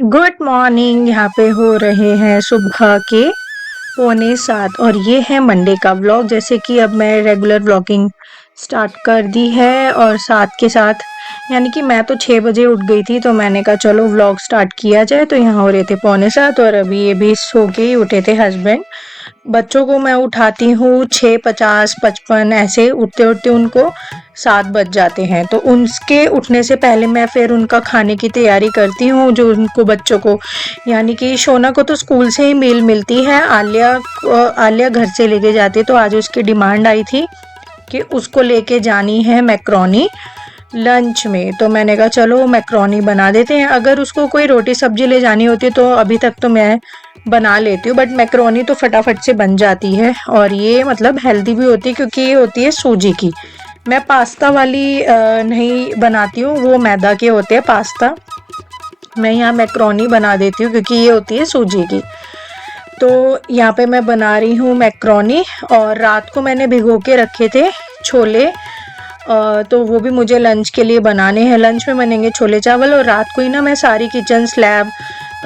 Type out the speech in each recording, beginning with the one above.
Good morning. यहाँ पे हो रहे हैं सुबह के 6:45 और ये है मंडे का व्लॉग। जैसे कि अब मैं रेगुलर व्लॉगिंग स्टार्ट कर दी है और साथ के साथ यानी कि मैं तो 6 बजे उठ गई थी, तो मैंने कहा चलो व्लॉग स्टार्ट किया जाए। तो यहाँ हो रहे थे 6:45 और अभी ये भी सो के ही उठे थे हस्बैंड। बच्चों को मैं उठाती हूँ 6:50 55, ऐसे उठते उठते उनको 7 बज जाते हैं। तो उनके उठने से पहले मैं फिर उनका खाने की तैयारी करती हूँ, जो उनको बच्चों को यानी कि शोना को तो स्कूल से ही मील मिलती है। आलिया घर से लेके जाती है, तो आज उसकी डिमांड आई थी कि उसको लेके जानी है मैक्रोनी लंच में। तो मैंने कहा चलो मैक्रोनी बना देते हैं। अगर उसको कोई रोटी सब्जी ले जानी होती है तो अभी तक तो मैं बना लेती हूँ, बट मैक्रोनी तो फटाफट से बन जाती है और ये मतलब हेल्दी भी होती है क्योंकि ये होती है सूजी की। मैं पास्ता वाली नहीं बनाती हूँ, वो मैदा के होते हैं पास्ता। मैं यहाँ मैक्रोनी बना देती हूँ क्योंकि ये होती है सूजी की। तो यहाँ पे मैं बना रही हूँ मैक्रोनी और रात को मैंने भिगो के रखे थे छोले। तो वो भी मुझे लंच के लिए बनाने हैं। लंच में बनेंगे छोले चावल और रात को ही ना मैं सारी किचन स्लैब,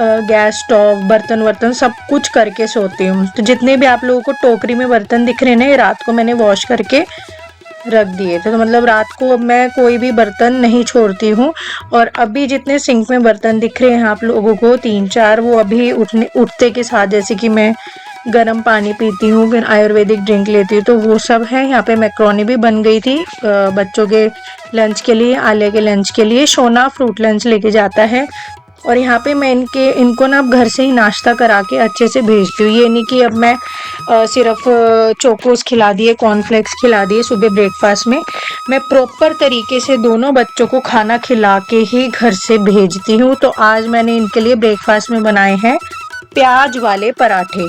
गैस स्टोव, बर्तन वर्तन सब कुछ करके सोती हूँ। तो जितने भी आप लोगों को टोकरी में बर्तन दिख रहे हैं, ये रात को मैंने वॉश करके रख दिए थे। तो मतलब रात को अब मैं कोई भी बर्तन नहीं छोड़ती हूँ। और अभी जितने सिंक में बर्तन दिख रहे हैं आप लोगों को 3-4, वो अभी उठते के साथ, जैसे कि मैं गर्म पानी पीती हूँ, फिर आयुर्वेदिक ड्रिंक लेती हूँ, तो वो सब है। यहाँ पे मैक्रोनी भी बन गई थी बच्चों के लंच के लिए, आलिया के लंच के लिए। सोना फ्रूट लंच लेके जाता है और यहाँ पे मैं इनको ना अब घर से ही नाश्ता करा के अच्छे से भेजती हूँ। ये नहीं कि अब मैं सिर्फ चोकोस खिला दिए, कॉर्नफ्लेक्स खिला दिए सुबह ब्रेकफास्ट में। मैं प्रॉपर तरीके से दोनों बच्चों को खाना खिला के ही घर से भेजती हूँ। तो आज मैंने इनके लिए ब्रेकफास्ट में बनाए हैं प्याज वाले पराठे।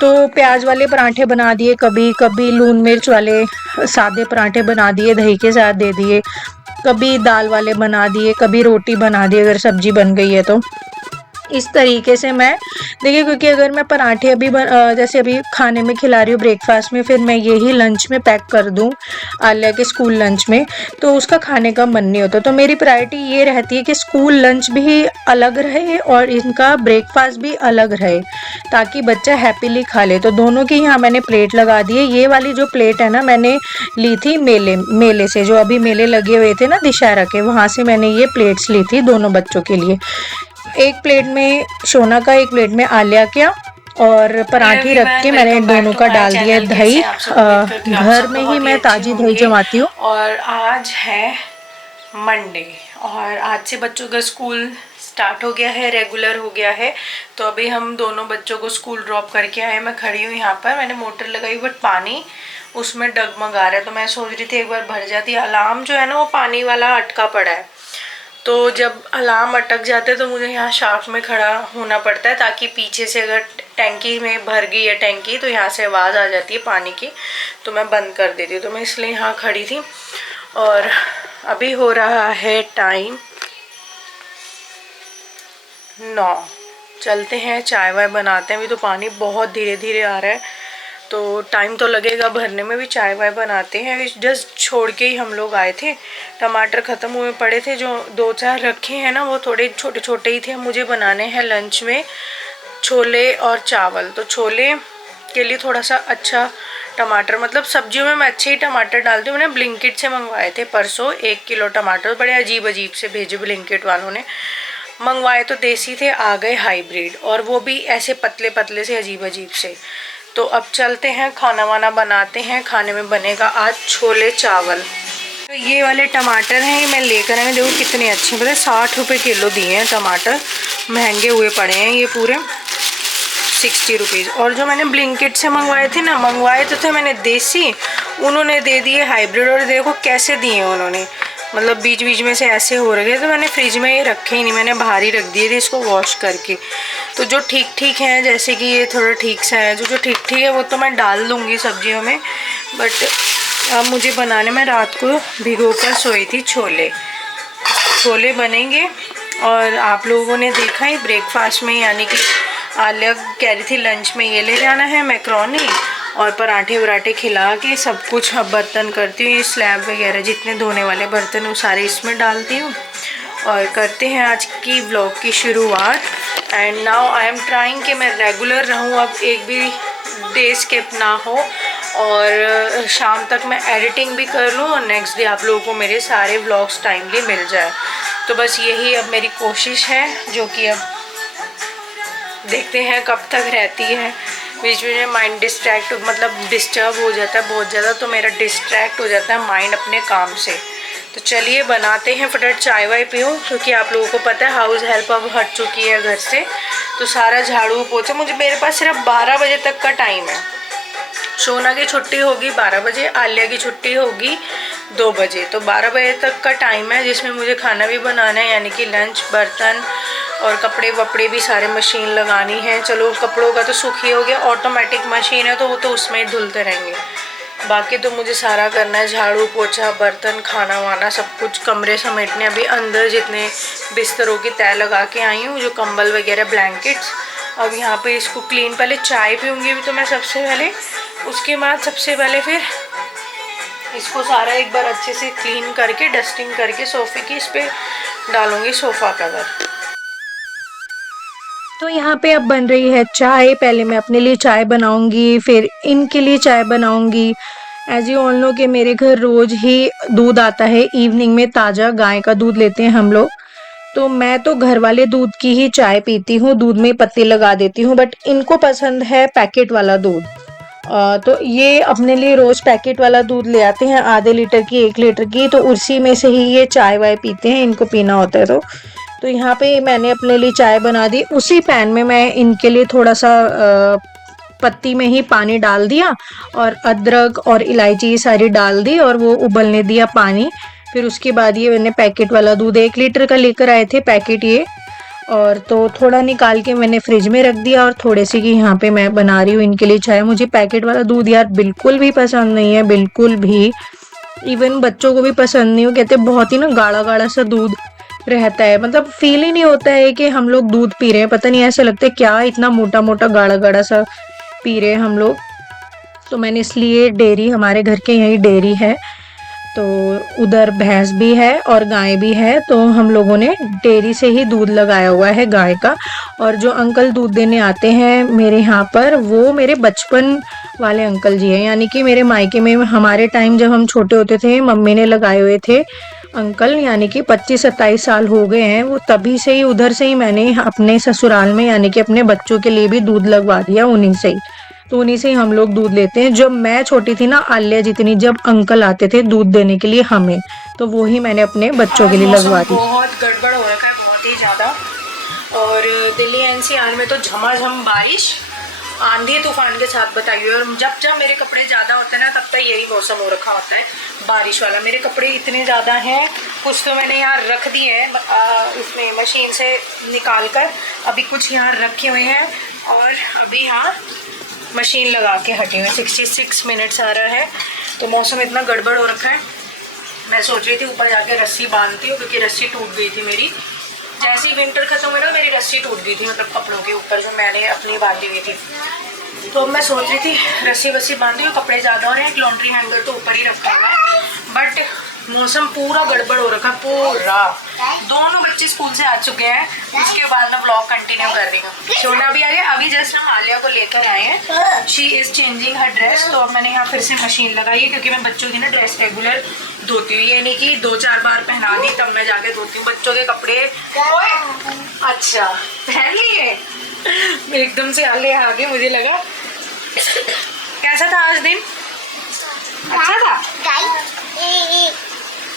तो प्याज वाले पराठे बना दिए, कभी कभी लून मिर्च वाले सादे पराठे बना दिए, दही के साथ दे दिए, कभी दाल वाले बना दिए, कभी रोटी बना दी अगर सब्जी बन गई है तो। इस तरीके से मैं देखिए, क्योंकि अगर मैं पराठे जैसे अभी खाने में खिला रही हूँ ब्रेकफास्ट में, फिर मैं यही लंच में पैक कर दूँ आलिया के स्कूल लंच में, तो उसका खाने का मन नहीं होता। तो मेरी प्रायोरिटी ये रहती है कि स्कूल लंच भी अलग रहे और इनका ब्रेकफास्ट भी अलग रहे, ताकि बच्चा हैप्पीली खा ले। तो दोनों की यहाँ मैंने प्लेट लगा दी है। ये वाली जो प्लेट है ना, मैंने ली थी मेले से, जो अभी मेले लगे हुए थे ना दशहरा के, वहाँ से मैंने ये प्लेट्स ली थी दोनों बच्चों के लिए। एक प्लेट में सोना का, एक प्लेट में आलिया का, और पराठे रख के मैंने दोनों का डाल दिया दही। घर में ही मैं ताजी दही जमाती हूँ। और आज है मंडे और आज से बच्चों का स्कूल स्टार्ट हो गया है, रेगुलर हो गया है। तो अभी हम दोनों बच्चों को स्कूल ड्रॉप करके आए। मैं खड़ी हूँ यहाँ पर, मैंने मोटर लगाई बट पानी उसमें डगमगा रहा है, तो मैं सोच रही थी एक बार भर जाती। अलार्म जो है ना वो पानी वाला अटका पड़ा है, तो जब अलार्म अटक जाते हैं तो मुझे यहाँ शाफ्ट में खड़ा होना पड़ता है, ताकि पीछे से अगर टैंकी में भर गई है टैंकी तो यहाँ से आवाज़ आ जाती है पानी की, तो मैं बंद कर देती हूँ। तो मैं इसलिए यहाँ खड़ी थी। और अभी हो रहा है टाइम 9। चलते हैं चाय वाय बनाते हैं। अभी तो पानी बहुत धीरे धीरे आ रहा है, तो टाइम तो लगेगा भरने में भी। चाय वाय बनाते हैं। जस्ट छोड़ के ही हम लोग आए थे, टमाटर ख़त्म हुए पड़े थे, जो 2-4 रखे हैं ना वो थोड़े छोटे छोटे ही थे। मुझे बनाने हैं लंच में छोले और चावल। तो छोले के लिए थोड़ा सा अच्छा टमाटर, मतलब सब्जियों में मैं अच्छे ही टमाटर डालती हूँ। मैंने ब्लिंकिट से मंगवाए थे परसों 1 किलो टमाटर, बड़े अजीब अजीब से भेजे ब्लिंकिट वालों ने। मंगवाए तो देसी थे, आ गए हाइब्रिड, और वो भी ऐसे पतले पतले से अजीब अजीब से। तो अब चलते हैं खाना वाना बनाते हैं। खाने में बनेगा आज छोले चावल। तो ये वाले टमाटर हैं, ये मैं लेकर आई। देखो कितने अच्छे, पता है 60 रुपये किलो दिए हैं टमाटर, महंगे हुए पड़े हैं ये पूरे 60 रुपीज़। और जो मैंने ब्लिंकिट से मंगवाए थे ना, मंगवाए तो थे मैंने देसी, उन्होंने दे दिए हाइब्रिड। और देखो कैसे दिए उन्होंने, मतलब बीच बीच में से ऐसे हो रहे थे। तो मैंने फ्रिज में ये रखे ही नहीं, मैंने बाहर ही रख दिए थे इसको वॉश करके। तो जो ठीक ठीक हैं, जैसे कि ये थोड़ा ठीक सा है, जो ठीक ठीक है वो तो मैं डाल दूँगी सब्जियों में। बट अब मुझे बनाने में, रात को भिगो कर सोई थी छोले। छोले बनेंगे। और आप लोगों ने देखा ही ब्रेकफास्ट में, यानी कि आलिया कह रही थी लंच में ये ले जाना है मैक्रोनी, और पराठे वराठे खिला के सब कुछ अब बर्तन करती हूँ। ये स्लैब वगैरह जितने धोने वाले बर्तन वो सारे इसमें डालती हूँ और करते हैं आज की व्लॉग की शुरुआत। And now I am trying कि मैं रेगुलर रहूँ, अब एक भी डे स्किप ना हो और शाम तक मैं एडिटिंग भी कर लूँ और नेक्स्ट डे आप लोगों को मेरे सारे व्लॉग्स टाइमली मिल जाए। तो बस यही अब मेरी कोशिश है, जो कि अब देखते हैं कब तक रहती है। बीच में माइंड डिस्टर्ब हो जाता है बहुत ज़्यादा, तो मेरा डिस्ट्रैक्ट हो जाता है माइंड अपने काम से। तो चलिए बनाते हैं, फटाफट चाय वाय पीऊँ, क्योंकि आप लोगों को पता है हाउस हेल्प अब हट चुकी है घर से, तो सारा झाड़ू पोछा मेरे पास सिर्फ 12 बजे तक का टाइम है। सोना की छुट्टी होगी 12 बजे, आलिया की छुट्टी होगी 2 बजे, तो 12 बजे तक का टाइम है जिसमें मुझे खाना भी बनाना है, यानी कि लंच, बर्तन और कपड़े वपड़े भी सारे मशीन लगानी है। चलो कपड़ों का तो सुख ही हो गया, ऑटोमेटिक मशीन है तो वो तो उसमें ही धुलते रहेंगे। बाकी तो मुझे सारा करना है, झाड़ू पोछा, बर्तन, खाना वाना सब कुछ, कमरे समेटने। अभी अंदर जितने बिस्तरों की तय लगा के आई हूँ, जो कंबल वगैरह, ब्लैंकेट्स, अब यहाँ पे इसको क्लीन, पहले चाय पीऊँगी अभी तो मैं सबसे पहले, उसके बाद सबसे पहले फिर इसको सारा एक बार अच्छे से क्लीन करके, डस्टिंग करके सोफ़े की इस पर डालूँगी सोफ़ा कवर। तो यहाँ पे अब बन रही है चाय। पहले मैं अपने लिए चाय बनाऊंगी, फिर इनके लिए चाय बनाऊंगी। एज यू ऑल नो कि मेरे घर रोज ही दूध आता है इवनिंग में, ताज़ा गाय का दूध लेते हैं हम लोग। तो मैं तो घर वाले दूध की ही चाय पीती हूँ, दूध में पत्ती लगा देती हूँ, बट इनको पसंद है पैकेट वाला दूध। तो ये अपने लिए रोज पैकेट वाला दूध ले आते हैं, आधे लीटर की, 1 लीटर की, तो उसी में से ही ये चाय वाय पीते हैं, इनको पीना होता है। तो यहाँ पे मैंने अपने लिए चाय बना दी। उसी पैन में मैं इनके लिए थोड़ा सा पत्ती में ही पानी डाल दिया और अदरक और इलायची सारी डाल दी और वो उबलने दिया पानी। फिर उसके बाद ये मैंने पैकेट वाला दूध 1 लीटर का लेकर आए थे पैकेट ये, और तो थोड़ा निकाल के मैंने फ्रिज में रख दिया और थोड़े से की यहाँ पे मैं बना रही हूँ इनके लिए चाय। मुझे पैकेट वाला दूध यार बिल्कुल भी पसंद नहीं है, बिल्कुल भी। इवन बच्चों को भी पसंद नहीं हो, कहते बहुत ही ना गाढ़ा गाढ़ा सा दूध रहता है, मतलब फील ही नहीं होता है कि हम लोग दूध पी रहे हैं, पता नहीं ऐसा लगता है क्या इतना मोटा मोटा गाढ़ा गाढ़ा सा पी रहे हैं हम लोग। तो मैंने इसलिए डेयरी, हमारे घर के यहीं डेयरी है, तो उधर भैंस भी है और गाय भी है, तो हम लोगों ने डेयरी से ही दूध लगाया हुआ है गाय का। और जो अंकल दूध देने आते हैं मेरे यहाँ पर, वो मेरे बचपन वाले अंकल जी हैं, यानी कि मेरे मायके में हमारे टाइम जब हम छोटे होते थे मम्मी ने लगाए हुए थे अंकल, यानी कि 25-27 साल हो गए हैं वो, तभी से ही उधर से ही मैंने अपने ससुराल में यानी कि अपने बच्चों के लिए भी दूध लगवा दिया उन्हीं से ही। तो उन्हीं से ही हम लोग दूध लेते हैं। जब मैं छोटी थी ना, आलिया जितनी, जब अंकल आते थे दूध देने के लिए हमें, तो वो ही मैंने अपने बच्चों के लिए लगवा दी। बहुत गड़बड़ हो रखा है, बहुत ही ज़्यादा, और दिल्ली एनसीआर में तो झमाझम बारिश, आंधी तूफान के साथ बताइए। और जब जब मेरे कपड़े ज़्यादा होते हैं ना, तब तक यही मौसम हो रखा होता है बारिश वाला। मेरे कपड़े इतने ज़्यादा हैं, कुछ तो मैंने यहाँ रख दिए हैं इसमें मशीन से निकाल कर, अभी कुछ यहाँ रखे हुए हैं और अभी यहाँ मशीन लगा के हटी हुई। 66 मिनट्स आ रहा है, तो मौसम इतना गड़बड़ हो रखा है। मैं सोच रही थी ऊपर जाके रस्सी बांधती हूँ, क्योंकि रस्सी टूट गई थी मेरी, जैसे ही विंटर खत्म हुआ ना मेरी रस्सी टूट गई थी, मतलब कपड़ों के ऊपर जो मैंने अपनी बांधी हुई थी। तो अब मैं सोच रही थी रस्सी वस्सी बांधी हूँ, कपड़े ज़्यादा हो रहे हैं, एक लॉन्ड्री हैंगर तो ऊपर ही रखा हुआ है, बट मौसम पूरा गड़बड़ हो रखा पूरा। दोनों बच्चे स्कूल से आ चुके हैं, उसके बाद मैं ब्लॉग कंटिन्यू कर रही हूँ। सोना भी आ गया, अभी जस्ट हम आलिया को लेकर आए हैं, she is changing her dress. तो अब मैंने यहाँ फिर से मशीन लगाई है, क्योंकि मैं बच्चों की ना ड्रेस रेगुलर धोती हूँ, ये नहीं कि 2-4 बार पहना दी तब मैं जाके धोती हूँ बच्चों के कपड़े। अच्छा पहन लिए, एकदम से आलिया आ गई, मुझे लगा। कैसा था आज दिन? अच्छा था।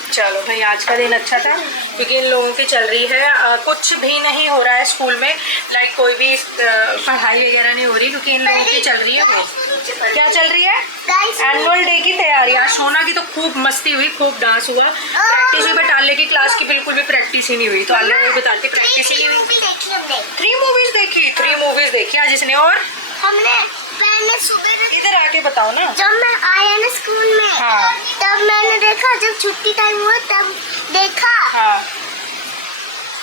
चलो भाई, आज का दिन अच्छा था, क्योंकि इन लोगों की चल रही है, कुछ भी नहीं हो रहा है स्कूल में, लाइक कोई भी पढ़ाई वगैरह नहीं हो रही, क्योंकि इन लोगों की चल रही है वो, क्या चल रही है, एनुअल डे की तैयारी। आज सोना की तो खूब मस्ती हुई, खूब डांस हुआ, प्रैक्टिस हुई, बट आलिया की क्लास की बिल्कुल भी प्रैक्टिस ही नहीं हुई। तो आलिया वही बताती, प्रैक्टिस ही नहीं हुई। 3 मूवीज देखी आज इसने। और हमने मैंने सुबह इधर आके बताओ ना। जब मैं आया ना स्कूल में, हाँ। तब मैंने देखा, जब छुट्टी टाइम हुआ तब देखा। हाँ।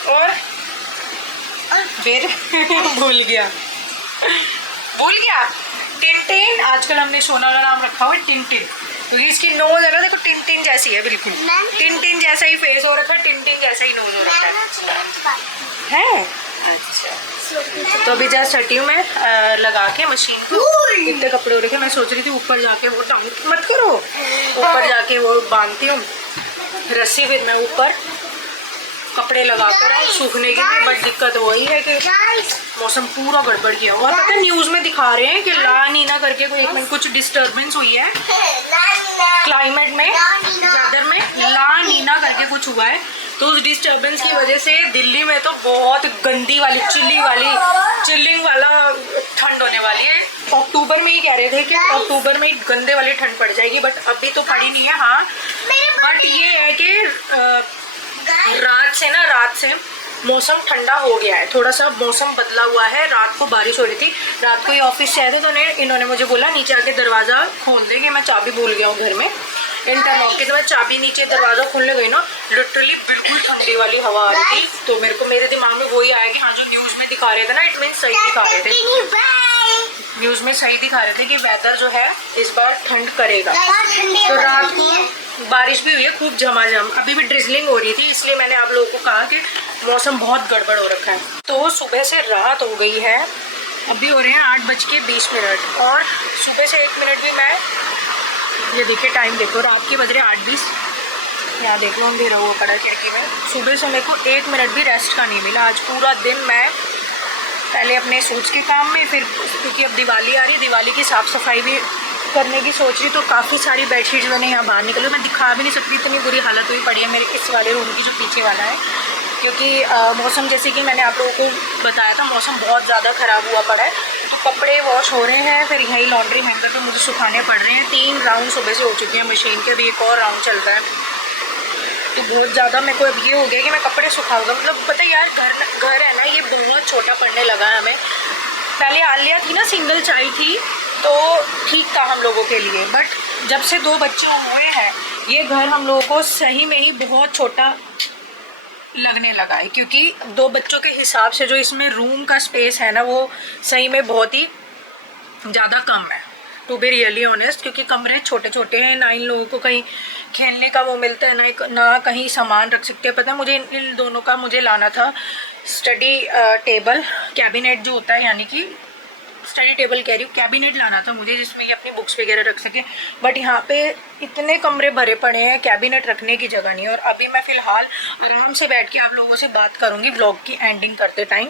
और फिर भूल गया। टिन आजकल हमने सोना का नाम रखा हुआ है टिन, क्योंकि इसकी नोज है ना, देखो टिन जैसी है बिल्कुल। टिन जैसा ही फेस हो रखा है, टिन जैसा ही नोज हो रखा है। अच्छा, तो अभी जस्ट हटी हूँ मैं लगा के मशीन को। इतने कपड़े हो रखे, मैं सोच रही थी ऊपर जाके वो मत करो, ऊपर जाके वो बांधती हूँ रस्सी, फिर मैं ऊपर कपड़े लगा कर आऊँ सूखने के लिए। बट दिक्कत वही है कि मौसम पूरा गड़बड़ किया हुआ। पता है न्यूज़ में दिखा रहे हैं कि ला नीना करके कोई एक मिनट कुछ डिस्टर्बेंस हुई है क्लाइमेट में, वेदर में ला नीना करके कुछ हुआ है। तो उस डिस्टर्बेंस की वजह से दिल्ली में तो बहुत गंदी वाली चिल्लिंग वाला ठंड होने वाली है। अक्टूबर में ही कह रहे थे कि अक्टूबर में ही गंदे वाली ठंड पड़ जाएगी, बट अभी तो पड़ी नहीं है। हाँ, बट ये है कि रात से मौसम ठंडा हो गया है, थोड़ा सा मौसम बदला हुआ है। रात को बारिश हो रही थी, रात को ये ऑफिस से आए थे तो इन्होंने मुझे बोला नीचे आके दरवाज़ा खोल दे, कि मैं चाबी भूल गया हूँ घर में इंटरलॉक के। तो मैं चाबी नीचे दरवाज़ा खोलने गई ना, लिटरली बिल्कुल ठंडी वाली हवा आ रही थी। तो मेरे दिमाग में वही आया कि हाँ, जो न्यूज़ में दिखा रहे थे ना, इट मीन सही दिखा रहे थे, न्यूज़ में सही दिखा रहे थे कि वेदर जो है इस बार ठंड करेगा। तो रात को बारिश भी हुई है खूब झमाझम, अभी भी ड्रिजलिंग हो रही थी, इसलिए मैंने आप लोगों को कहा कि मौसम बहुत गड़बड़ हो रखा है। तो सुबह से रात हो गई है, अभी हो रहे हैं 8:20 और सुबह से 1 मिनट भी मैं, ये देखिए टाइम देखो, रात के बज रहे 8:20, यहाँ देख लो अंधेरा हुआ पड़ा खिड़की में। सुबह से मेरे को 1 मिनट भी रेस्ट का नहीं मिला। आज पूरा दिन मैं पहले अपने सूट्स के काम में, फिर क्योंकि अब दिवाली आ रही है, दिवाली की साफ़ सफाई भी करने की सोच रही, तो काफ़ी सारी बेडशीट्स मैंने यहाँ बाहर निकली। मैं दिखा भी नहीं सकती, इतनी बुरी हालत हुई पड़ी है मेरे इस वाले रूम की जो पीछे वाला है, क्योंकि मौसम जैसे कि मैंने आप लोगों को बताया था, मौसम बहुत ज़्यादा ख़राब हुआ पड़ा है। तो कपड़े वॉश हो रहे हैं, फिर यही लॉन्ड्री हैंगर पे मुझे सुखाने पड़ रहे हैं। 3 राउंड सुबह से हो चुके हैं मशीन के, भी एक और राउंड चल रहा है। तो बहुत ज़्यादा मेरे को अब ये हो गया कि मैं कपड़े सुखाऊंगा, मतलब पता है यार, घर है ना, ये बहुत छोटा पड़ने लगा है हमें। पहले आलिया थी ना, सिंगल चाइल्ड थी, तो ठीक था हम लोगों के लिए, बट जब से 2 बच्चे हुए हैं, ये घर हम लोगों को सही में ही बहुत छोटा लगने लगा है, क्योंकि 2 बच्चों के हिसाब से जो इसमें रूम का स्पेस है ना, वो सही में बहुत ही ज़्यादा कम है, टू बी रियली ऑनेस्ट। क्योंकि कमरे छोटे छोटे हैं, ना इन लोगों को कहीं खेलने का वो मिलता है, ना कहीं सामान रख सकते हैं। पता है मुझे इन दोनों का मुझे लाना था स्टडी टेबल, कैबिनेट जो होता है, यानी कि स्टडी टेबल कह रही हूँ, कैबिनेट लाना था मुझे, जिसमें ये अपनी बुक्स वगैरह रख सके। बट यहाँ पे इतने कमरे भरे पड़े हैं, कैबिनेट रखने की जगह नहीं है। और अभी मैं फ़िलहाल आराम से बैठ के आप लोगों से बात करूँगी व्लॉग की एंडिंग करते टाइम।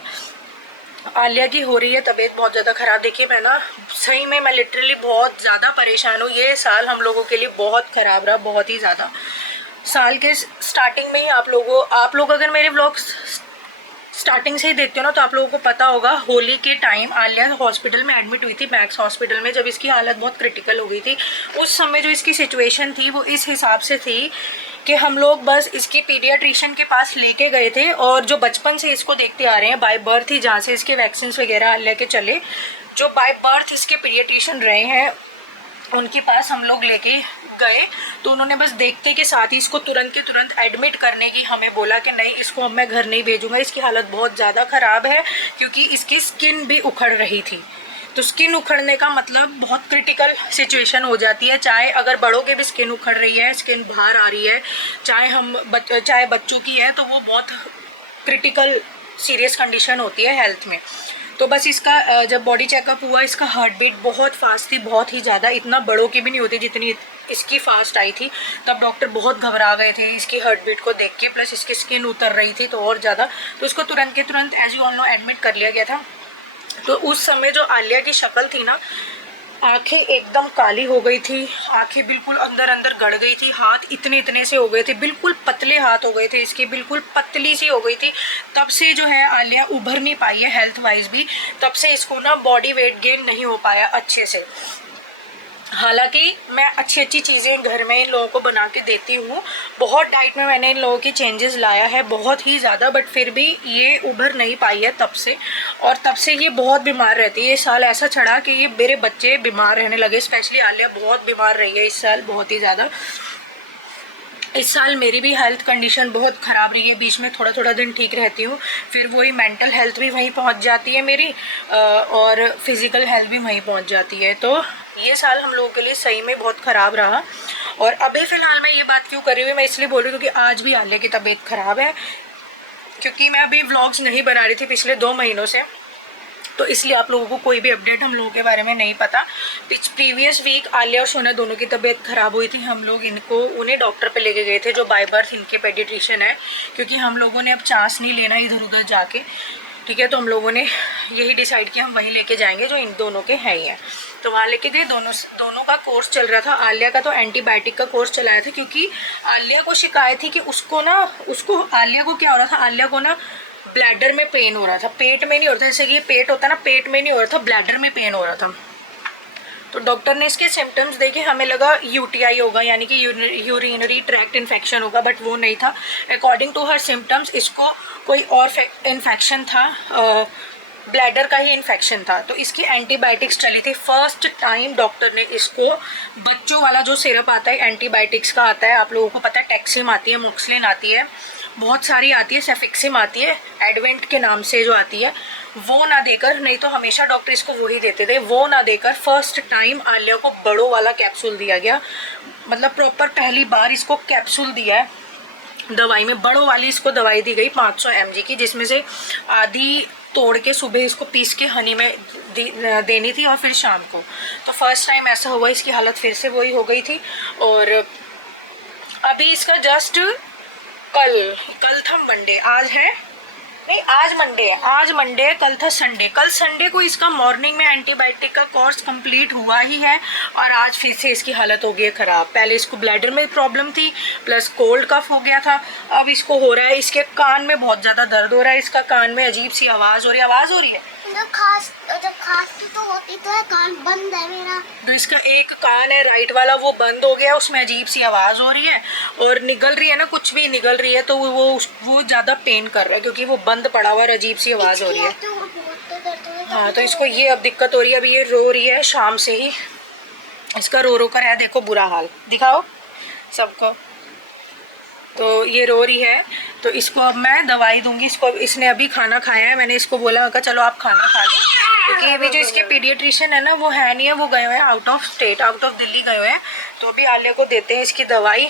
आलिया की हो रही है तबीयत बहुत ज़्यादा ख़राब। देखिए मैं ना सही में, मैं लिटरली बहुत ज़्यादा परेशान हूँ। ये साल हम लोगों के लिए बहुत ख़राब रहा, बहुत ही ज़्यादा। साल के स्टार्टिंग में ही आप लोग अगर मेरे व्लॉग्स स्टार्टिंग से ही देखते हो ना, तो आप लोगों को पता होगा, होली के टाइम आलिया हॉस्पिटल में एडमिट हुई थी, मैक्स हॉस्पिटल में, जब इसकी हालत बहुत क्रिटिकल हो गई थी। उस समय जो इसकी सिचुएशन थी वो इस हिसाब से थी कि हम लोग बस इसकी पीडियाट्रिशियन के पास लेके गए थे, और जो बचपन से इसको देखते आ रहे हैं, बाय बर्थ ही जहाँ से इसके वैक्सीन वगैरह लेके चले, जो बाय बर्थ इसके पीडियाट्रिशियन रहे हैं, उनके पास हम लोग लेके गए। तो उन्होंने बस देखते के साथ ही इसको तुरंत के तुरंत एडमिट करने की हमें बोला कि नहीं, इसको अब मैं घर नहीं भेजूँगा, इसकी हालत बहुत ज़्यादा ख़राब है, क्योंकि इसकी स्किन भी उखड़ रही थी। तो स्किन उखड़ने का मतलब बहुत क्रिटिकल सिचुएशन हो जाती है। चाहे अगर बड़ों के भी स्किन उखड़ रही है, स्किन बाहर आ रही है, चाहे बच्चों की है, तो वो बहुत क्रिटिकल सीरियस कंडीशन होती है हेल्थ में। तो बस इसका जब बॉडी चेकअप हुआ, इसका हार्ट बीट बहुत फास्ट थी, बहुत ही ज़्यादा, इतना बड़ों की भी नहीं होती जितनी इसकी फास्ट आई थी। तब डॉक्टर बहुत घबरा गए थे इसकी हार्ट बीट को देख के, प्लस इसकी स्किन उतर रही थी तो और ज़्यादा। तो इसको तुरंत के तुरंत as you all know admit कर लिया गया था। तो उस समय जो आलिया की शक्ल थी ना, आंखें एकदम काली हो गई थी, आंखें बिल्कुल अंदर अंदर गड़ गई थी, हाथ इतने इतने से हो गए थे, बिल्कुल पतले हाथ हो गए थे इसके, बिल्कुल पतली सी हो गई थी। तब से जो है आलिया उभर नहीं पाई है हेल्थ वाइज भी, तब से इसको ना बॉडी वेट गेन नहीं हो पाया अच्छे से। हालांकि मैं अच्छी चीज़ें घर में इन लोगों को बना के देती हूँ, बहुत डाइट में मैंने इन लोगों की चेंजेस लाया है बहुत ही ज़्यादा, बट फिर भी ये उभर नहीं पाई है तब से। और तब से ये बहुत बीमार रहती है। ये साल ऐसा चढ़ा कि ये मेरे बच्चे बीमार रहने लगे, स्पेशली आलिया बहुत बीमार रही है इस साल, बहुत ही ज़्यादा। इस साल मेरी भी हेल्थ कंडीशन बहुत ख़राब रही है, बीच में थोड़ा थोड़ा दिन ठीक रहती हूँ, फिर वही मेंटल हेल्थ भी वहीं पहुँच जाती है मेरी, और फिज़िकल हेल्थ भी वहीं पहुँच जाती है। तो ये साल हम लोगों के लिए सही में बहुत ख़राब रहा। और अभी फ़िलहाल मैं ये बात क्यों कर रही हूँ, मैं इसलिए बोल रही हूँ क्योंकि आज भी आलिया की तबीयत ख़राब है, क्योंकि मैं अभी व्लॉग्स नहीं बना रही थी पिछले 2 महीनों से, तो इसलिए आप लोगों को कोई भी अपडेट हम लोगों के बारे में नहीं पता। प्रीवियस वीक आलिया और सोना दोनों की तबीयत ख़राब हुई थी। हम लोग उन्हें डॉक्टर पे लेके गए थे जो बाय बर्थ इनके पेडिट्रिशियन है, क्योंकि हम लोगों ने अब चांस नहीं लेना इधर उधर जाके, ठीक है। तो हम लोगों ने यही डिसाइड किया हम वहीं लेके जाएंगे जो इन दोनों के हैं ही हैं। तो वहाँ लेके गए, दोनों का कोर्स चल रहा था। आलिया का तो एंटीबायोटिक का कोर्स चलाया था, क्योंकि आलिया को शिकायत थी कि आलिया को क्या हो रहा था, आलिया को ना ब्लैडर में पेन हो रहा था, पेट में नहीं हो रहा था। जैसे कि ये पेट होता है ना, पेट में नहीं हो रहा था, ब्लैडर में पेन हो रहा था। तो डॉक्टर ने इसके सिम्टम्स देखे, हमें लगा यूटीआई होगा, यानी कि यूरिनरी ट्रैक्ट इन्फेक्शन होगा, बट वो नहीं था। अकॉर्डिंग टू हर सिम्टम्स इसको कोई और इन्फेक्शन था, ब्लैडर का ही इन्फेक्शन था। तो इसकी एंटीबायोटिक्स चली थी। फर्स्ट टाइम डॉक्टर ने इसको बच्चों वाला जो सिरप आता है एंटीबायोटिक्स का आता है, आप लोगों को पता है, टैक्सिम आती है, मोक्सिलिन आती है, बहुत सारी आती है, सेफिक्सिम आती है, एडवेंट के नाम से जो आती है, वो ना देकर, नहीं तो हमेशा डॉक्टर इसको वही देते थे, वो ना देकर फर्स्ट टाइम आलिया को बड़ों वाला कैप्सूल दिया गया। मतलब प्रॉपर पहली बार इसको कैप्सूल दिया है दवाई में, बड़ों वाली इसको दवाई दी गई 500 mg की, जिसमें से आधी तोड़ के सुबह इसको पीस के हनी में देनी थी और फिर शाम को। तो फर्स्ट टाइम ऐसा हुआ, इसकी हालत फिर से वही हो गई थी। और अभी इसका जस्ट कल था मंडे, आज है नहीं, आज मंडे है, कल था संडे। कल संडे को इसका मॉर्निंग में एंटीबायोटिक का कोर्स कंप्लीट हुआ ही है, और आज फिर से इसकी हालत हो गई है ख़राब। पहले इसको ब्लैडर में प्रॉब्लम थी, प्लस कोल्ड कफ हो गया था, अब इसको हो रहा है, इसके कान में बहुत ज़्यादा दर्द हो रहा है, इसका कान में अजीब सी आवाज़ हो रही है। जब खांसती तो होती तो है, कान बंद है मेरा। तो इसका एक कान है राइट वाला, वो बंद हो गया, उसमें अजीब सी आवाज़ हो रही है, और निगल रही है ना, कुछ भी निगल रही है तो वो ज़्यादा पेन कर रहा है, क्योंकि वो बंद पड़ा हुआ और अजीब सी आवाज़ हो रही है। हाँ, तो इसको ये अब दिक्कत हो रही है। अभी ये रो रही है शाम से ही, इसका रो कर है, देखो बुरा हाल, दिखाओ सबको। तो ये रो रही है, तो इसको अब मैं दवाई दूंगी। इसने अभी खाना खाया है, मैंने इसको बोला चलो आप खाना खा लो, क्योंकि अभी जो इसके पीडियाट्रिशियन है ना, वो है नहीं है, वो गए हुए हैं out of state, out of Delhi गए हुए हैं। तो अभी आलिया को देते हैं इसकी दवाई।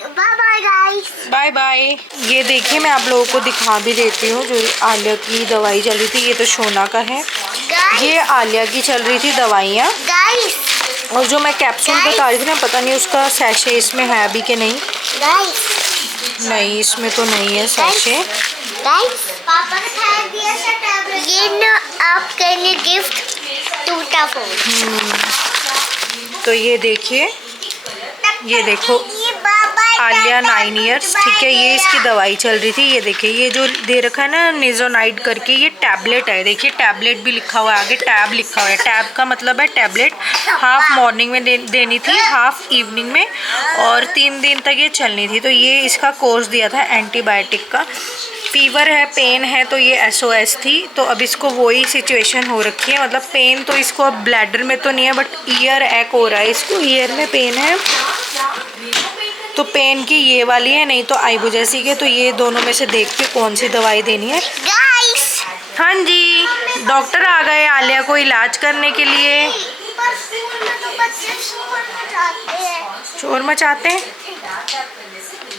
Bye bye guys, bye bye. ये देखिए, मैं आप लोगों को दिखा भी देती हूँ जो आलिया की दवाई चल रही थी। ये तो सोना का है, ये आलिया की चल रही थी दवाइयाँ। और जो मैं कैप्सूल बता रही थी ना, पता नहीं उसका सैशे इसमें है अभी कि नहीं। नहीं, इसमें तो नहीं है सैशे। पापा ने खा दिया टैबलेट, ये ना आपके लिए गिफ्ट टूटा फोन। तो ये देखिए, ये देखो आलिया 9 इयर्स, ठीक है, ये इसकी दवाई चल रही थी। ये देखिए, ये जो दे रखा है ना निज़ोनाइड करके, ये टैबलेट है। देखिए टैबलेट भी लिखा हुआ है, आगे टैब लिखा हुआ है। टैब का मतलब है टैबलेट। हाफ मॉर्निंग में देनी थी, हाफ इवनिंग में, और 3 दिन तक ये चलनी थी। तो ये इसका कोर्स दिया था एंटीबायोटिक का। फीवर है, पेन है, तो ये SOS थी। तो अब इसको वही सिचुएशन हो रखी है, मतलब पेन तो इसको अब ब्लैडर में तो नहीं है, बट ईयर एक हो रहा है, इसको ईयर में पेन है। तो पेन की ये वाली है, नहीं तो आइबुजैसी के। तो ये दोनों में से देख के कौन सी दवाई देनी है। गाइस, हाँ जी, डॉक्टर आ गए आलिया को इलाज करने के लिए। शोर मचाते हैं।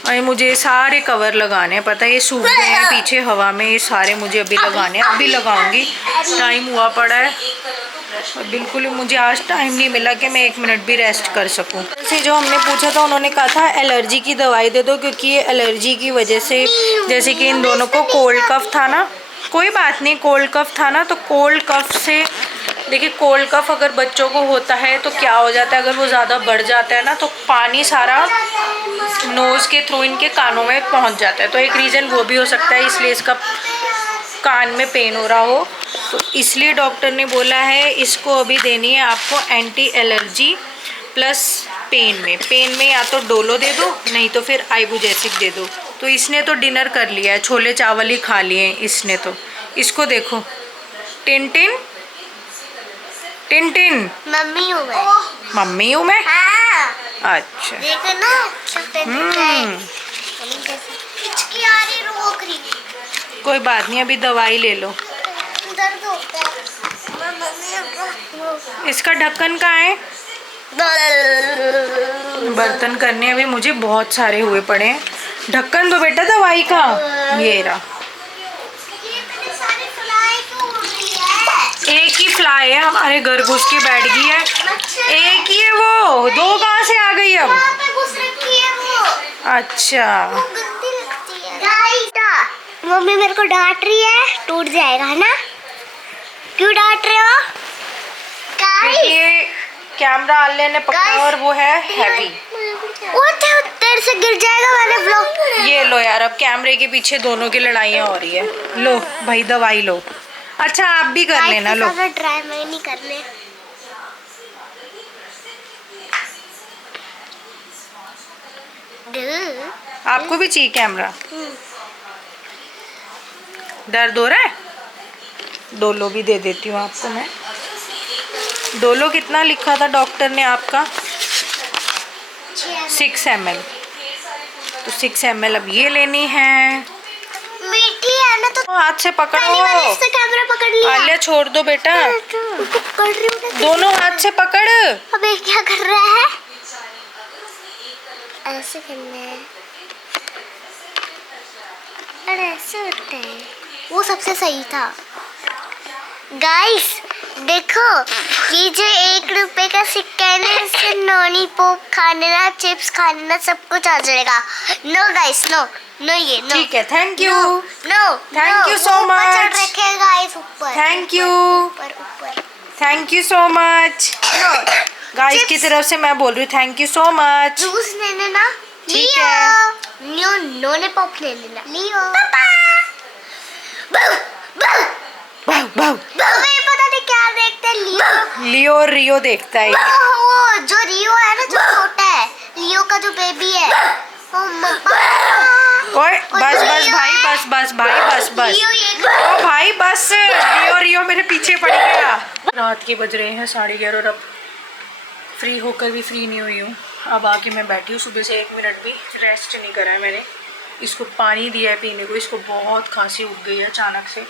अरे मुझे सारे कवर लगाने हैं, पता है, ये सूख गए हैं पीछे हवा में, ये सारे मुझे अभी लगाने हैं, अभी लगाऊंगी। टाइम हुआ पड़ा है और बिल्कुल मुझे आज टाइम नहीं मिला कि मैं 1 मिनट भी रेस्ट कर सकूं। जैसे जो हमने पूछा था, उन्होंने कहा था एलर्जी की दवाई दे दो, क्योंकि ये एलर्जी की वजह से, जैसे कि इन दोनों को कोल्ड कफ था ना, कोई बात नहीं, कोल्ड कफ था ना, तो कोल्ड कफ से, देखिए कोल्ड कफ अगर बच्चों को होता है तो क्या हो जाता है, अगर वो ज़्यादा बढ़ जाता है ना, तो पानी सारा नोज़ के थ्रू इनके कानों में पहुंच जाता है। तो एक रीज़न वो भी हो सकता है, इसलिए इसका कान में पेन हो रहा हो। तो इसलिए डॉक्टर ने बोला है इसको अभी देनी है आपको एंटी एलर्जी प्लस पेन में या तो डोलो दे दो, नहीं तो फिर आइबुजैसिक दे दो। तो इसने तो डिनर कर लिया है, छोले चावल ही खा लिए हैं इसने। तो इसको देखो, टिन मम्मी हूँ मैं। मम्मी हूँ मैं। हाँ। अच्छा, देखो ना, कोई बात नहीं, अभी दवाई ले लो। दर्द होता है। मम्मी इसका ढक्कन कहाँ है? बर्तन करने अभी मुझे बहुत सारे हुए पड़े हैं। ढक्कन दो बेटा दवाई का। ये रहा। इतने सारे फ्लाई क्यों उड़ रही है? एक ही फ्लाई है, हमारे घर घुस के बैठ गई है। एक ही है वो, दो कहाँ से आ गई अब? वहाँ पे घुस रखी है वो। अच्छा, वो गंदी लगती है। गाइस, मम्मी मेरे को डांट रही है, टूट जाएगा है ना? क्यों डांट रहे हो? गाइस, ये कैमरा आले ने पकड़ा और वो है हैवी। वो तेरे से गिर जाएगा, मैंने ब्लॉक। ये लो यार, अब कैमरे के पीछे दोनों की लड़ाइयाँ हो रही है। लो भाई दवाई लो। अच्छा आप भी कर लेना, लो। ट्राई मैं नहीं करने। आपको भी चाहिए कैमरा? दर्द हो रहा है? डोलो भी दे देती हूँ आपको मैं। डोलो कितना लिखा था डॉक्टर ने आपका? 6 ml। तो 6 ml अब ये लेनी है। मीठी है ना, तो हाथ से पकड़ो। मैंने इससे कैमरा पकड़ लिया। आलिया छोड़ दो बेटा, पकड़ रही हूँ ना। दोनों हाथ से पकड़। अबे क्या कर रहा है? ऐसे करना है। अरे ऐसे होता है, वो सबसे सही था। गाइस देखो, ये जो 1 रुपए का सिक्का है ना, इससे नॉनी पॉप खाने ना, चिप्स खाने ना, सब कुछ आ जाएगा। नो गाइस, नो नो, ये नो। ठीक है, thank you. No, Thank you so ऊपर much. चढ़ रखे गाइस, ऊपर। Thank you. ऊपर ऊपर। Thank you so much. Guys की तरफ से मैं बोल रही हूँ thank you so much. Juice ले लेना। ठीक है। लियो, नोने पॉप ले लेना। लियो पापा। बाउ बाउ भाव भाव। हमें पता नहीं क्या देखते हैं, लियो। लियो और रियो देखता है। वो जो रियो है ना, जो छोटा है, लियो का जो बेबी है। ओ ओए बस बस भाई, बस बस भाई, बस बस। लियो ये ओ भाई बस, रियो रियो मेरे पीछे पड़ गया। रात के बज रहे हैं 11:30 और अब फ्री होकर भी फ्री नहीं हुई हूँ। अब आके मैं बैठी हूँ, सुबह से 1 मिनट भी रेस्ट नहीं करा है मैंने। इसको पानी दिया है पीने को, इसको बहुत खांसी उठ गई है अचानक से।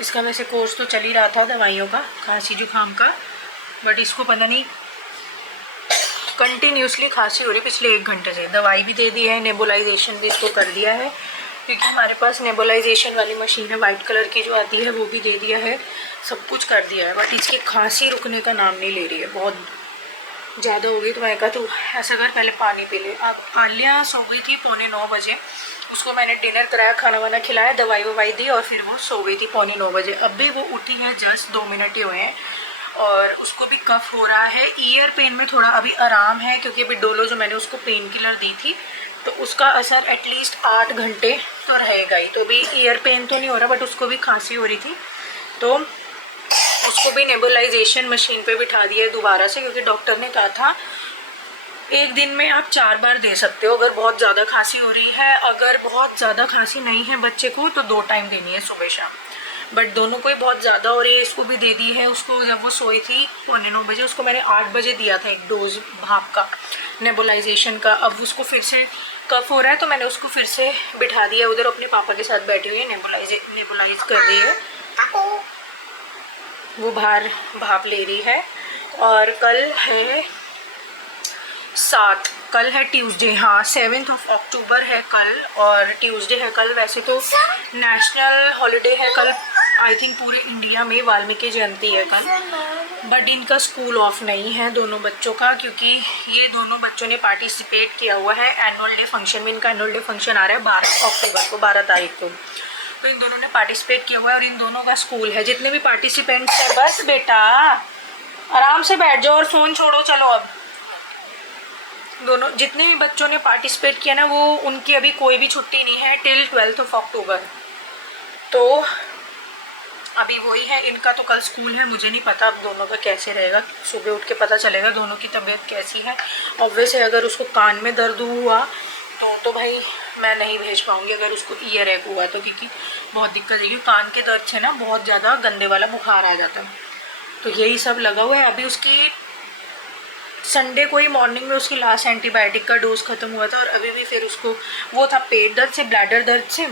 इसका वैसे कोर्स तो चल ही रहा था दवाइयों का, खांसी जुकाम का, बट इसको पता नहीं कंटिन्यूसली खांसी हो रही पिछले 1 घंटे से। दवाई भी दे दी है, नेबुलाइजेशन भी इसको कर दिया है, क्योंकि हमारे पास नेबुलाइजेशन वाली मशीन है, वाइट कलर की जो आती है, वो भी दे दिया है, सब कुछ कर दिया है, बट इसकी खांसी रुकने का नाम नहीं ले रही है। बहुत ज़्यादा हो गई तो मैं कहा तू ऐसा कर, पहले पानी पी ले। अब आलिया सो गई थी 8:45 बजे, उसको मैंने डिनर कराया, खाना वाना खिलाया, दवाई ववाई दी और फिर वो सो गई थी 8:45 बजे। अभी वो उठी है, जस्ट 2 मिनट ही हुए हैं और उसको भी कफ हो रहा है। ईयर पेन में थोड़ा अभी आराम है, क्योंकि अभी डोलो जो मैंने उसको पेन किलर दी थी तो उसका असर एटलीस्ट 8 घंटे तो रहेगा ही। तो अभी ईयर पेन तो नहीं हो रहा, बट उसको भी खांसी हो रही थी, तो उसको भी नेबुलाइजेशन मशीन पे बिठा दिया है दोबारा से, क्योंकि डॉक्टर ने कहा था 1 दिन में आप 4 बार दे सकते हो अगर बहुत ज़्यादा खांसी हो रही है। अगर बहुत ज़्यादा खांसी नहीं है बच्चे को तो 2 टाइम देनी है, सुबह शाम। बट दोनों को ही बहुत ज़्यादा हो रही है, इसको भी दे दी है। उसको जब वो सोई थी 8:45 बजे, उसको मैंने 8 बजे दिया था 1 डोज भाप का नेबुलाइजेशन का। अब उसको फिर से कफ हो रहा है तो मैंने उसको फिर से बिठा दिया उधर, अपने पापा के साथ बैठी हुई है, नेबुलाइज कर रही है, वो बाहर भाप ले रही है। और कल है 7, कल है ट्यूसडे, हाँ 7 अक्टूबर है कल, और ट्यूसडे है कल। वैसे तो नेशनल हॉलिडे है कल, आई थिंक पूरे इंडिया में वाल्मीकि जयंती है कल, बट इनका स्कूल ऑफ नहीं है दोनों बच्चों का, क्योंकि ये दोनों बच्चों ने पार्टिसिपेट किया हुआ है एनुअल डे फंक्शन में। इनका एनुअल डे फंक्शन आ रहा है 12 अक्टूबर को, 12 तारीख को, तो इन दोनों ने पार्टिसिपेट किया हुआ है और इन दोनों का स्कूल है। जितने भी पार्टिसिपेंट्स हैं, बस बेटा आराम से बैठ जाओ और फ़ोन छोड़ो, चलो। अब दोनों जितने भी बच्चों ने पार्टिसिपेट किया ना, वो उनकी अभी कोई भी छुट्टी नहीं है टिल 12 अक्टूबर। तो अभी वही है, इनका तो कल स्कूल है, मुझे नहीं पता अब दोनों का कैसे रहेगा, सुबह उठ के पता चलेगा दोनों की तबीयत कैसी है। ऑब्वियस है अगर उसको कान में दर्द हुआ तो भाई मैं नहीं भेज पाऊँगी, अगर उसको ईयर एग हुआ तो, क्योंकि बहुत दिक्कत है, कान के दर्द से ना बहुत ज़्यादा गंदे वाला बुखार आ जाता है। तो यही सब लगा हुआ है। अभी उसकी संडे को ही मॉर्निंग में उसकी लास्ट एंटीबायोटिक का डोज ख़त्म हुआ था, और अभी भी फिर उसको वो था पेट दर्द से, ब्लैडर दर्द से,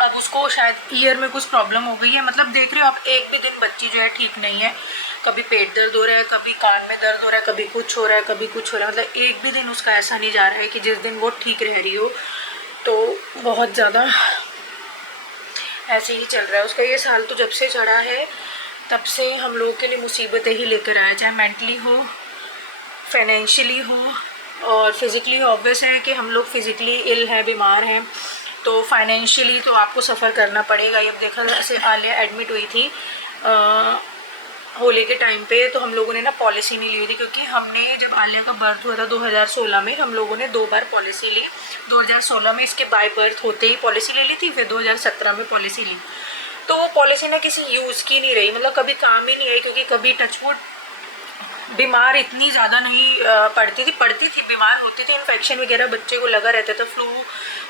अब उसको शायद ईयर में कुछ प्रॉब्लम हो गई है, मतलब देख रहे हो आप, एक भी दिन बच्ची जो है ठीक नहीं है। कभी पेट दर्द हो रहा है, कभी कान में दर्द हो रहा है, कभी कुछ हो रहा है, कभी कुछ हो रहा है, मतलब एक भी दिन उसका ऐसा नहीं जा रहा है कि जिस दिन वो ठीक रह रही हो। तो बहुत ज़्यादा ऐसे ही चल रहा है उसका। ये साल तो जब से चढ़ा है तब से हम लोगों के लिए मुसीबतें ही लेकर आया, चाहे मेंटली हो, फाइनेंशियली हो और फिज़िकली। ऑब्वियस है कि हम लोग फिज़िकली इल हैं, बीमार हैं, तो फाइनेंशियली तो आपको सफ़र करना पड़ेगा। अब देखा जैसे आलिया एडमिट हुई थी होली के टाइम पे, तो हम लोगों ने ना पॉलिसी नहीं ली थी, क्योंकि हमने जब आलिया का बर्थ हुआ था 2016 में, हम लोगों ने 2 बार पॉलिसी ली। 2016 में इसके बाय बर्थ होते ही पॉलिसी ले ली थी, फिर 2017 में पॉलिसी ली। तो वो पॉलिसी ना किसी यूज़ की नहीं रही, मतलब कभी काम ही नहीं आई, क्योंकि कभी टचवुड बीमार इतनी ज़्यादा नहीं पड़ती थी, बीमार होती थी, इन्फेक्शन वगैरह बच्चे को लगा रहता था, फ्लू,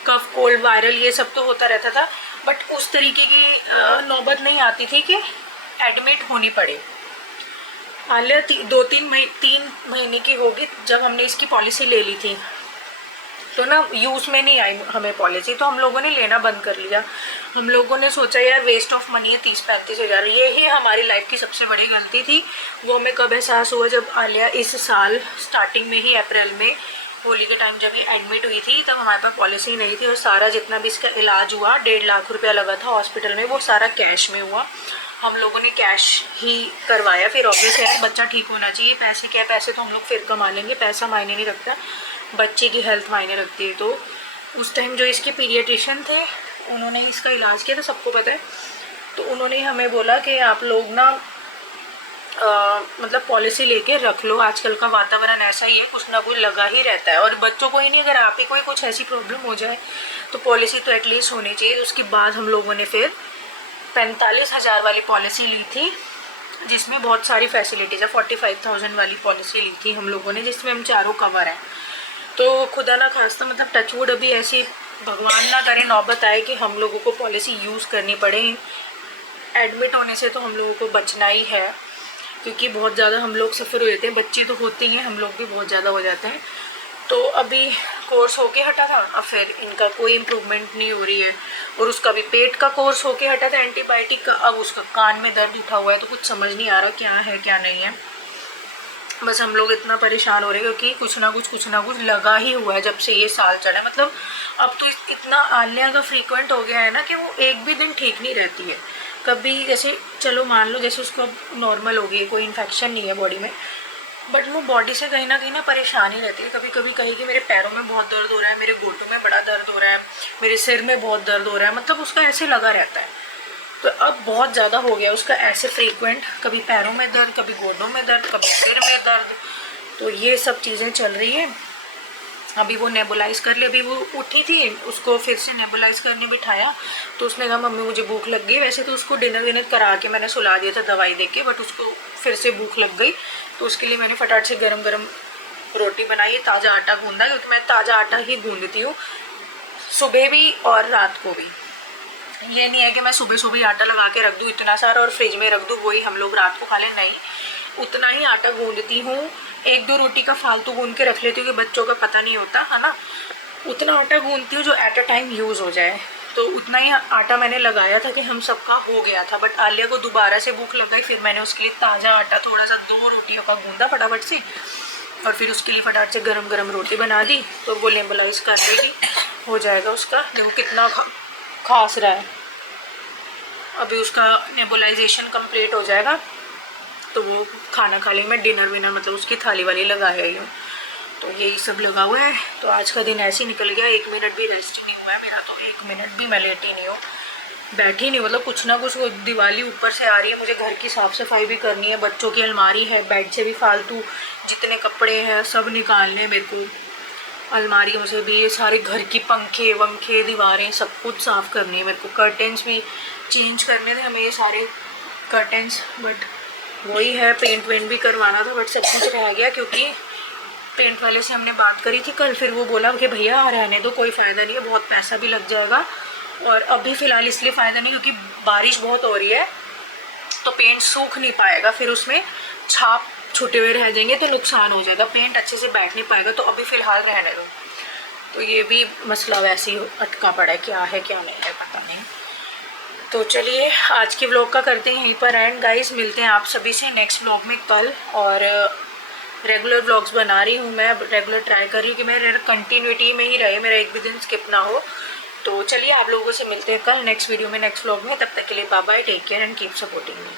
कफ, कोल्ड, वायरल, ये सब तो होता रहता था, बट उस तरीके की नौबत नहीं आती थी कि एडमिट होनी पड़े। आलिया 3 महीने की होगी जब हमने इसकी पॉलिसी ले ली थी, तो ना यूज़ में नहीं आई हमें पॉलिसी, तो हम लोगों ने लेना बंद कर लिया। हम लोगों ने सोचा यार वेस्ट ऑफ मनी है 30-35 हज़ार, ये ही हमारी लाइफ की सबसे बड़ी गलती थी। वो हमें कब एहसास हुआ, जब आलिया इस साल स्टार्टिंग में ही अप्रैल में होली के टाइम जब ये एडमिट हुई थी, तब हमारे पास पॉलिसी नहीं थी, और सारा जितना भी इसका इलाज हुआ 1.5 लाख रुपया लगा था हॉस्पिटल में, वो सारा कैश में हुआ। हम लोगों ने कैश ही करवाया। फिर ऑब्वियस है बच्चा ठीक होना चाहिए, पैसे क्या, पैसे तो हम लोग फिर कमा लेंगे, पैसा मायने नहीं रखता, बच्चे की हेल्थ मायने रखती है। तो उस टाइम जो इसके पीडियाट्रिशियन थे, उन्होंने इसका इलाज किया था, सबको पता है, तो उन्होंने हमें बोला कि आप लोग ना मतलब पॉलिसी लेके रख लो, आजकल का वातावरण ऐसा ही है, कुछ ना कुछ लगा ही रहता है, और बच्चों को ही नहीं, अगर आप ही कोई कुछ ऐसी प्रॉब्लम हो जाए तो पॉलिसी तो एटलीस्ट होनी चाहिए। तो उसके बाद हम लोगों ने फिर 45,000 वाली पॉलिसी ली थी, जिसमें बहुत सारी फैसिलिटीज़ है। 45,000 वाली पॉलिसी ली थी हम लोगों ने, जिसमें हम चारों कवर हैं। तो खुदा ना खास्ता, मतलब टचवुड अभी ऐसी भगवान ना करे नौबत आए कि हम लोगों को पॉलिसी यूज़ करनी पड़े। एडमिट होने से तो हम लोगों को बचना ही है, क्योंकि बहुत ज़्यादा हम लोग सफ़र हो जाते हैं, बच्चे तो होते ही हैं, हम लोग भी बहुत ज़्यादा हो जाते हैं। तो अभी कोर्स होके हटा था, अब फिर इनका कोई इम्प्रूवमेंट नहीं हो रही है, और उसका भी पेट का कोर्स होके हटा था एंटीबायोटिक का, अब उसका कान में दर्द उठा हुआ है, तो कुछ समझ नहीं आ रहा क्या है क्या नहीं है। बस हम लोग इतना परेशान हो रहे हैं, क्योंकि कुछ ना कुछ लगा ही हुआ है जब से ये साल चढ़ा है। मतलब अब तो इतना आलिया का फ्रीक्वेंट हो गया है ना कि वो एक भी दिन ठीक नहीं रहती है। कभी जैसे चलो मान लो जैसे उसको अब नॉर्मल हो गई है, कोई इन्फेक्शन नहीं है बॉडी में, बट वो बॉडी से कहीं ना कहीं परेशान ही रहती है। कभी कभी कहेगी मेरे पैरों में बहुत दर्द हो रहा है, मेरे घुटनों में बड़ा दर्द हो रहा है, मेरे सिर में बहुत दर्द हो रहा है, मतलब उसका ऐसे लगा रहता है। तो अब बहुत ज़्यादा हो गया उसका ऐसे फ्रीक्वेंट, कभी पैरों में दर्द, कभी घुटनों में दर्द, कभी सिर में दर्द, तो ये सब चीज़ें चल रही है। अभी वो नेबुलाइज़ कर ले, अभी वो उठी थी, उसको फिर से नेबुलाइज़ करने बिठाया, तो उसने कहा मम्मी मुझे भूख लग गई। वैसे तो उसको डिनर विनर करा के मैंने सुला दिया था दवाई दे के, बट उसको फिर से भूख लग गई, तो उसके लिए मैंने फटाफट से गरम गरम रोटी बनाई, ताज़ा आटा गूंदा, क्योंकि मैं ताज़ा आटा ही गूंदती हूँ सुबह भी और रात को भी। ये नहीं है कि मैं सुबह सुबह आटा लगा के रख दूँ इतना सारा और फ्रिज में रख दूँ, वही हम लोग रात को खा लें, नहीं, उतना ही आटा गूंदती हूँ। 1-2 रोटी का फालतू गूंद के रख लेती हूँ कि बच्चों का पता नहीं होता है ना, उतना आटा गूंदती हूँ जो एट अ टाइम यूज़ हो जाए। तो उतना ही आटा मैंने लगाया था कि हम सबका हो गया था, बट आलिया को दोबारा से भूख लग गई, फिर मैंने उसके लिए ताज़ा आटा थोड़ा सा 2 रोटियों का गूंदा फटाफट से, और फिर उसके लिए फटाफट से गरम गरम रोटी बना दी, तो वो नेबुलाइज कर लेगी, हो जाएगा उसका। देखो कितना खास रहा है, अभी उसका नेबुलाइजेशन कंप्लीट हो जाएगा तो वो खाना खा लेंगे। मैं डिनर विनर मतलब उसकी थाली वाली लगा आई हूँ, तो यही सब लगा हुआ है। तो आज का दिन ऐसे ही निकल गया, 1 मिनट भी रेस्ट नहीं हुआ है मेरा, तो 1 मिनट भी मैं लेटी नहीं हूँ, बैठी नहीं, मतलब कुछ ना कुछ। वो दिवाली ऊपर से आ रही है, मुझे घर की साफ़ सफाई भी करनी है, बच्चों की अलमारी है, बेड से भी फालतू जितने कपड़े हैं सब निकालने मेरे को, अलमारियों से भी, ये सारे घर की पंखे वंखे दीवारें सब कुछ साफ़ करनी है मेरे को। कर्टेंस भी चेंज करने थे हमें, ये सारे कर्टेंस, बट वही है, पेंट वेंट भी करवाना था, बट सब कुछ रह गया, क्योंकि पेंट वाले से हमने बात करी थी कल, फिर वो बोला कि भैया रहने दो, कोई फ़ायदा नहीं है, बहुत पैसा भी लग जाएगा, और अभी फ़िलहाल इसलिए फ़ायदा नहीं क्योंकि बारिश बहुत हो रही है, तो पेंट सूख नहीं पाएगा, फिर उसमें छाप छूटे हुए रह जाएंगे तो नुकसान हो जाएगा, पेंट अच्छे से बैठ नहीं पाएगा, तो अभी फ़िलहाल रहने दो। तो ये भी मसला वैसे ही अटका पड़ा है, क्या है क्या नहीं है पता नहीं। तो चलिए आज के व्लॉग का करते हैं यहीं पर एंड गाइस, मिलते हैं आप सभी से नेक्स्ट व्लॉग में कल। और रेगुलर व्लॉग्स बना रही हूँ मैं, रेगुलर ट्राई कर रही हूँ कि मेरा कंटिन्यूटी में ही रहे, मेरा एक भी दिन स्किप ना हो। तो चलिए आप लोगों से मिलते हैं कल नेक्स्ट वीडियो में, नेक्स्ट व्लॉग में। तब तक के लिए bye bye, take care and keep supporting me.